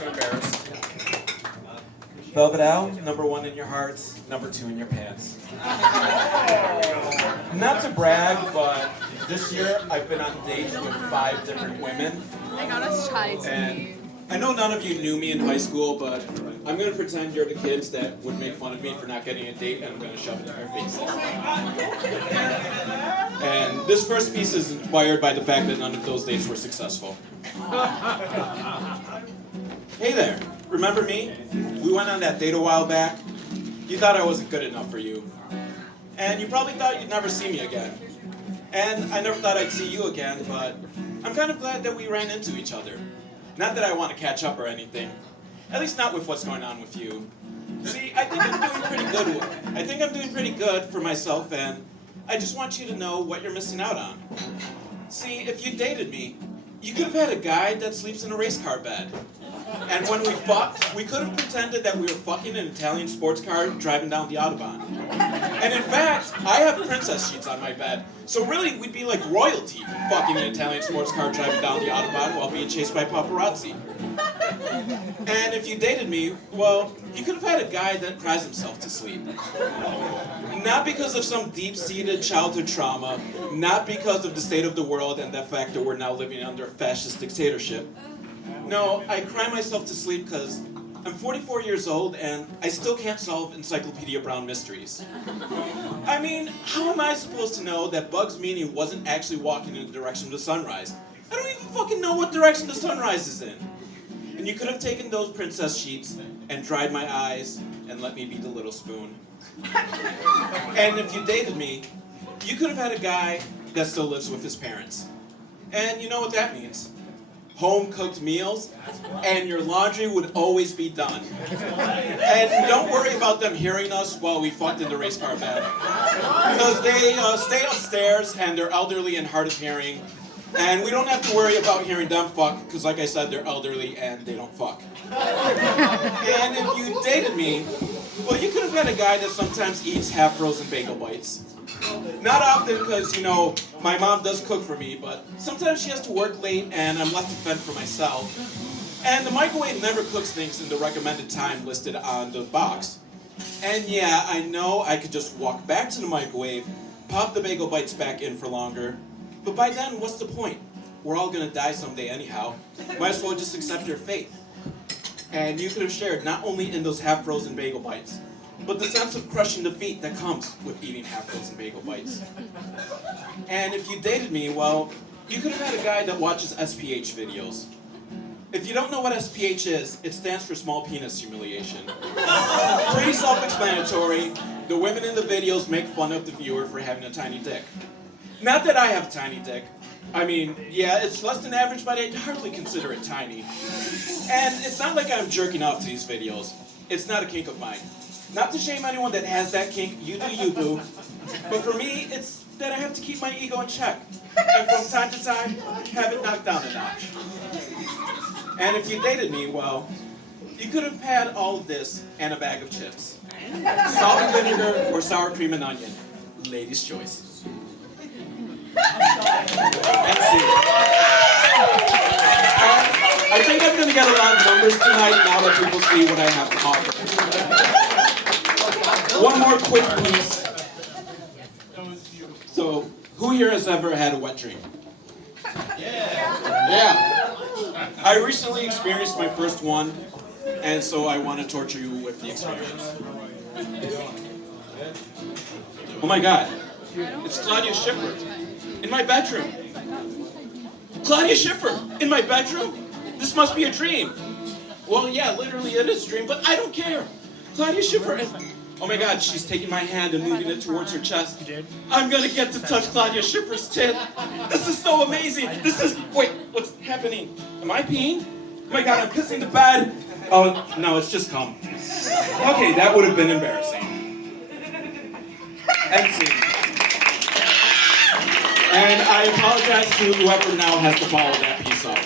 so embarrassed. Velvet Owl, #1 in your hearts, #2 in your pants. Not to brag, but this year I've been on dates with 5 different women. I got us chai tea. And I know none of you knew me in high school, but I'm going to pretend you're the kids that would make fun of me for not getting a date, and I'm going to shove it in their faces. And this first piece is inspired by the fact that none of those dates were successful. Hey there, remember me? We went on that date a while back. You thought I wasn't good enough for you. And you probably thought you'd never see me again. And I never thought I'd see you again, but I'm kind of glad that we ran into each other. Not that I want to catch up or anything. At least not with what's going on with you. See, I think I'm doing pretty good. I think I'm doing pretty good for myself, and I just want you to know what you're missing out on. See, if you dated me, you could have had a guy that sleeps in a race car bed. And when we fucked, we could have pretended that we were fucking an Italian sports car driving down the Autobahn. And in fact, I have princess sheets on my bed. So really, we'd be like royalty fucking an Italian sports car driving down the Autobahn while being chased by paparazzi. And if you dated me, well, you could have had a guy that cries himself to sleep. Not because of some deep-seated childhood trauma, not because of the state of the world and the fact that we're now living under a fascist dictatorship. No, I cry myself to sleep because I'm 44 years old and I still can't solve Encyclopedia Brown mysteries. I mean, how am I supposed to know that Bugs Meany wasn't actually walking in the direction of the sunrise? I don't even fucking know what direction the sunrise is in. And you could have taken those princess sheets and dried my eyes and let me be the little spoon. And if you dated me, you could have had a guy that still lives with his parents. And you know what that means. Home-cooked meals, and your laundry would always be done. And don't worry about them hearing us while we fucked in the race car bed. Because they stay upstairs, and they're elderly and hard of hearing. And we don't have to worry about hearing them fuck, because like I said, they're elderly and they don't fuck. And if you dated me, well, you could have had a guy that sometimes eats half-frozen bagel bites. Not often, because, you know, my mom does cook for me, but sometimes she has to work late and I'm left to fend for myself. And the microwave never cooks things in the recommended time listed on the box. And yeah, I know I could just walk back to the microwave, pop the bagel bites back in for longer, but by then, what's the point? We're all gonna die someday anyhow. Might as well just accept your fate. And you could have shared not only in those half-frozen bagel bites, but the sense of crushing defeat that comes with eating half-frozen bagel bites. And if you dated me, well, you could have had a guy that watches SPH videos. If you don't know what SPH is, it stands for small penis humiliation. Pretty self-explanatory. The women in the videos make fun of the viewer for having a tiny dick. Not that I have a tiny dick. I mean, yeah, it's less than average, but I'd hardly consider it tiny. And it's not like I'm jerking off to these videos. It's not a kink of mine. Not to shame anyone that has that kink, you do you, boo. But for me, it's that I have to keep my ego in check. And from time to time, have it knocked down a notch. And if you dated me, well, you could have had all of this and a bag of chips. Salt and vinegar or sour cream and onion. Ladies' choice. And see. I think I'm going to get a lot of numbers tonight now that people see what I have to offer. One more quick piece. So, who here has ever had a wet dream? Yeah. I recently experienced my first one, and so I want to torture you with the experience. Oh my God. It's Claudia Schiffer. In my bedroom. Claudia Schiffer, in my bedroom? This must be a dream. Well, yeah, literally it is a dream, but I don't care. Claudia Schiffer, and oh my God, she's taking my hand and moving it towards her chest. I'm gonna get to touch Claudia Schiffer's tit. This is so amazing. Wait, what's happening? Am I peeing? Oh my God, I'm pissing the bed. Oh, no, it's just cum. Okay, that would have been embarrassing. End scene. And I apologize to whoever now has to follow that piece up.